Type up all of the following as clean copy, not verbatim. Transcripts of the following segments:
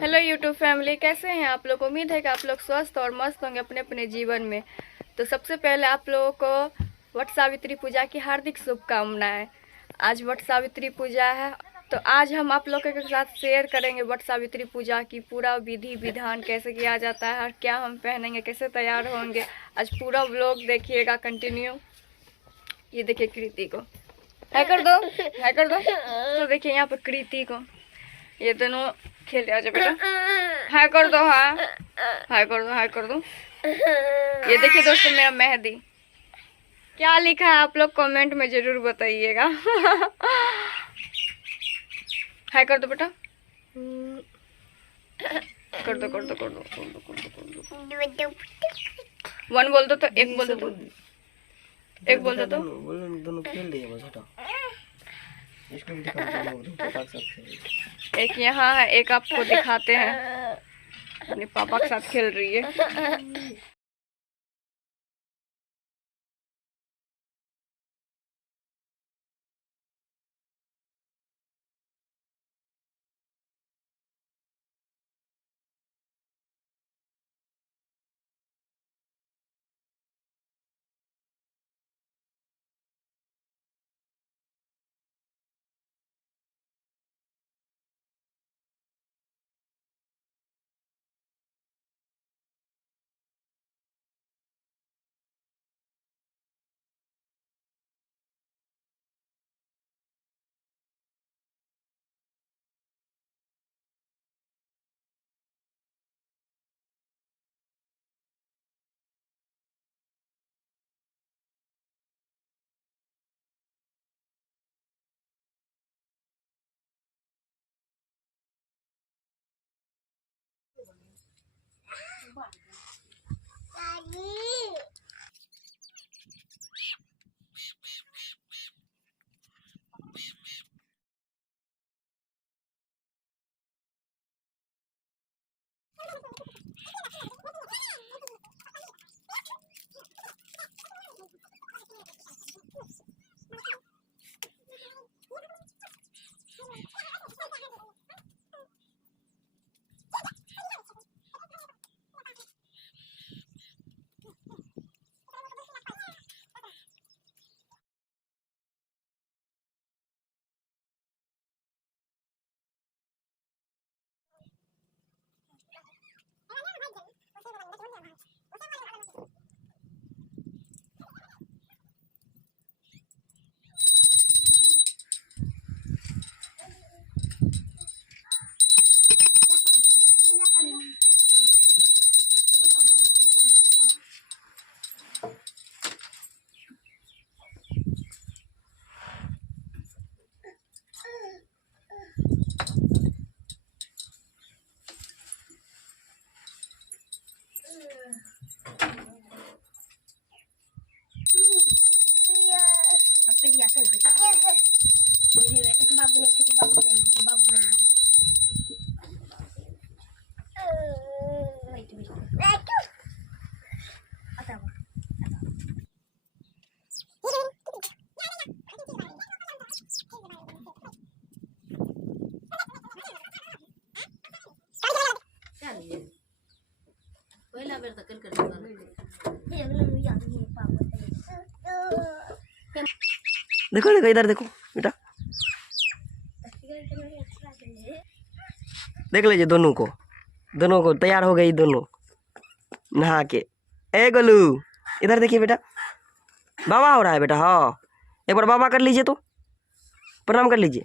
Hello YouTube family, कैसे हैं आप लोग। उम्मीद है कि आप लोग स्वस्थ और मस्त होंगे अपने अपने जीवन में। तो सबसे पहले आप लोगों को वट सावित्री पूजा की हार्दिक शुभकामनाएं। आज वट सावित्री पूजा है, तो आज हम आप लोगों के साथ शेयर करेंगे वट सावित्री पूजा की पूरा विधि विधान, कैसे किया जाता है और क्या हम पहनेंगे, कैसे तैयार होंगे। आज पूरा व्लॉग देखिएगा कंटिन्यू। ये देखिए कृति को हाय कर दो, हाय कर दो। तो देखिए यहाँ पर कृति को, ये दोनों खेल रहे हो बेटा। हाय कर दो, हाँ हाय कर दो, हाय कर दो। ये देखिए दोस्तों मेरा मेहंदी, क्या लिखा है आप लोग कमेंट में जरूर बताइएगा। हाय कर दो बेटा, कर दो कर दो कर दो कर दो कर दो कर दो। वन बोल दो तो एक बोल दो तो एक बोल दो तो दोनों खेल रही है बस हटा। इसको भी दिखा दो पापा के साथ। एक यहाँ है, एक आपको दिखाते हैं अपने पापा के साथ खेल रही है। देखो देखो इधर देखो बेटा, देख लीजिए दोनों को तैयार हो गई दोनों नहा के। ए गोलू इधर देखिए बेटा, बाबा हो रहा है बेटा। हाँ एक बार बाबा कर लीजिए, तो प्रणाम कर लीजिए।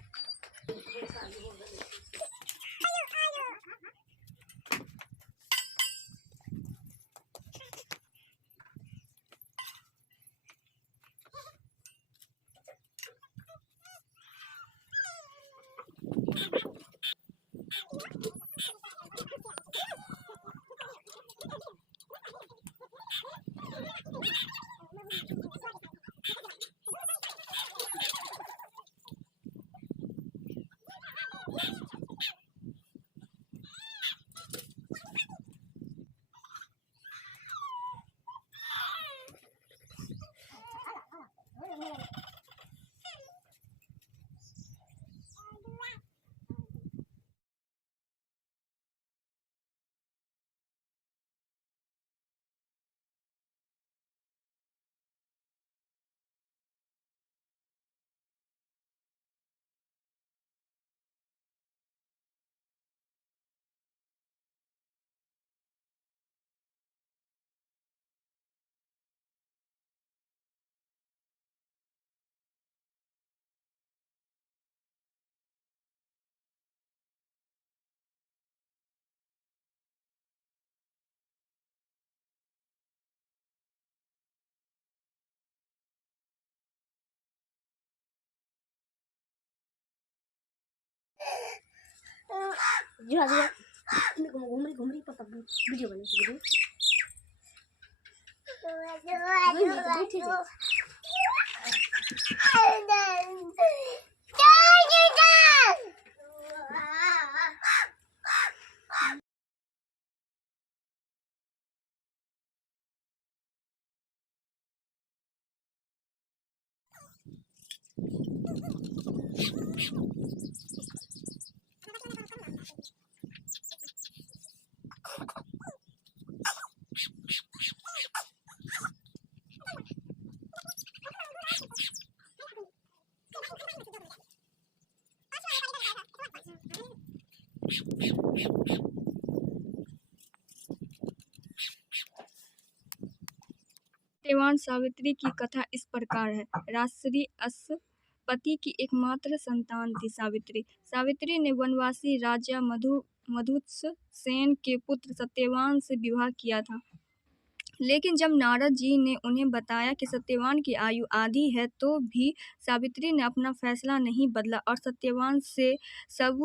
जुड़ा जुड़ा घूम रही पापा वीडियो बने वीडियो सत्यवान सावित्री की कथा इस प्रकार है। राजश्री पति की एकमात्र संतान थी सावित्री। सावित्री ने वनवासी राजा मधुत्स सेन के पुत्र सत्यवान से विवाह किया था। लेकिन जब नारद जी ने उन्हें बताया कि सत्यवान की आयु आधी है, तो भी सावित्री ने अपना फैसला नहीं बदला और सत्यवान से सब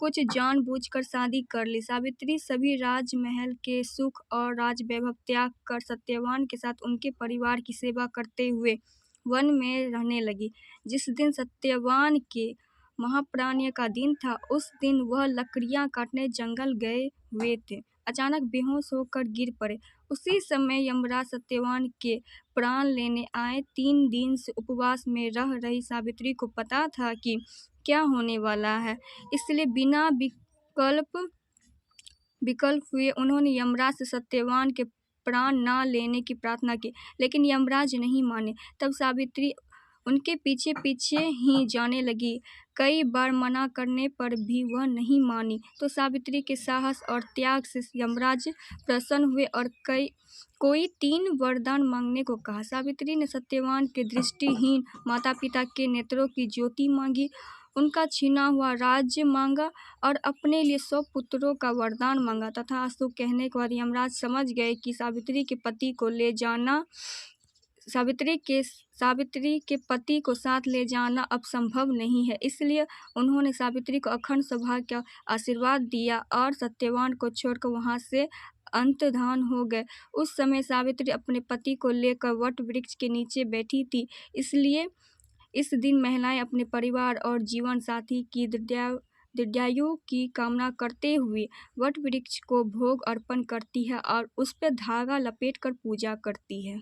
कुछ जानबूझकर शादी कर ली। सावित्री सभी राजमहल के सुख और राजवैभव त्याग कर सत्यवान के साथ उनके परिवार की सेवा करते हुए वन में रहने लगी। जिस दिन सत्यवान के महाप्राण का दिन था, उस दिन वह लकड़ियां काटने जंगल गए हुए थे। अचानक बेहोश होकर गिर पड़े। उसी समय यमराज सत्यवान के प्राण लेने आए। 3 दिन से उपवास में रह रही सावित्री को पता था कि क्या होने वाला है, इसलिए बिना विकल्प हुए उन्होंने यमराज से सत्यवान के प्राण न लेने की प्रार्थना की। लेकिन यमराज नहीं माने। तब सावित्री उनके पीछे पीछे ही जाने लगी। कई बार मना करने पर भी वह नहीं मानी, तो सावित्री के साहस और त्याग से यमराज प्रसन्न हुए और कोई 3 वरदान मांगने को कहा। सावित्री ने सत्यवान के दृष्टिहीन माता पिता के नेत्रों की ज्योति मांगी, उनका छीना हुआ राज्य मांगा और अपने लिए 100 पुत्रों का वरदान मांगा। तथास्तु कहने के बाद यमराज समझ गए कि सावित्री के पति को साथ ले जाना अब संभव नहीं है, इसलिए उन्होंने सावित्री को अखंड सौभाग्य का आशीर्वाद दिया और सत्यवान को छोड़कर वहां से अंतर्धान हो गए। उस समय सावित्री अपने पति को लेकर वट वृक्ष के नीचे बैठी थी, इसलिए इस दिन महिलाएं अपने परिवार और जीवन साथी की दीर्घायु की कामना करते हुए वट वृक्ष को भोग अर्पण करती है और उस पर धागा लपेटकर पूजा करती है।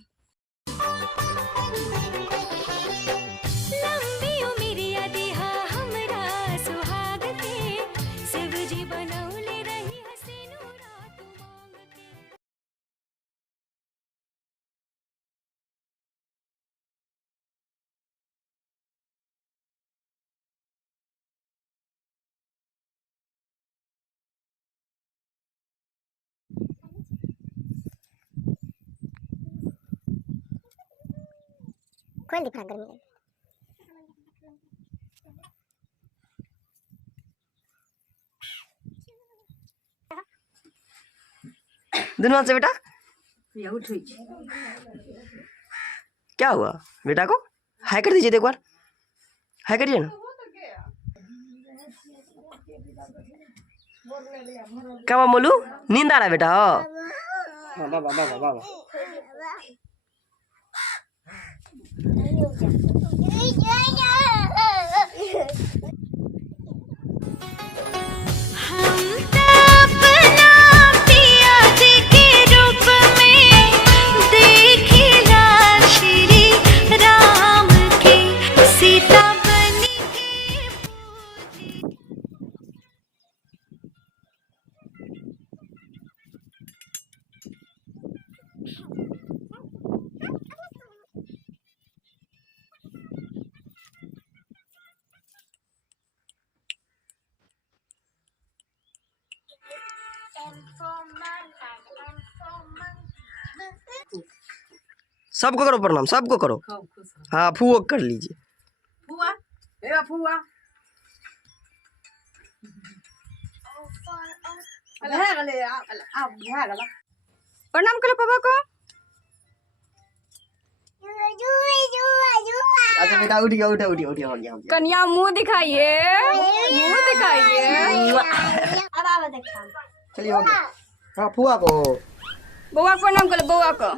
खोल दे गर्मी लगी। धन्यवाद से बेटा। क्या हुआ बेटा को? हाय कर दीजिए, एक बार हाय करिए ना। क्या बोलू? नींद आ रहा है बेटा? बाबा बाबा बाबा सबको करो प्रणाम, सबको करो। हाँ फूआ कर लीजिए। प्रणाम करो पापा को। अच्छा बेटा उठ गया, उठे उठे उठे, हो गया हो गया। कन्या मुंह दिखाइए, मुंह दिखाइए। अब आवा देखा चलिए हो गया। हाँ फुआ को बउआ को नाम कर, बउआ को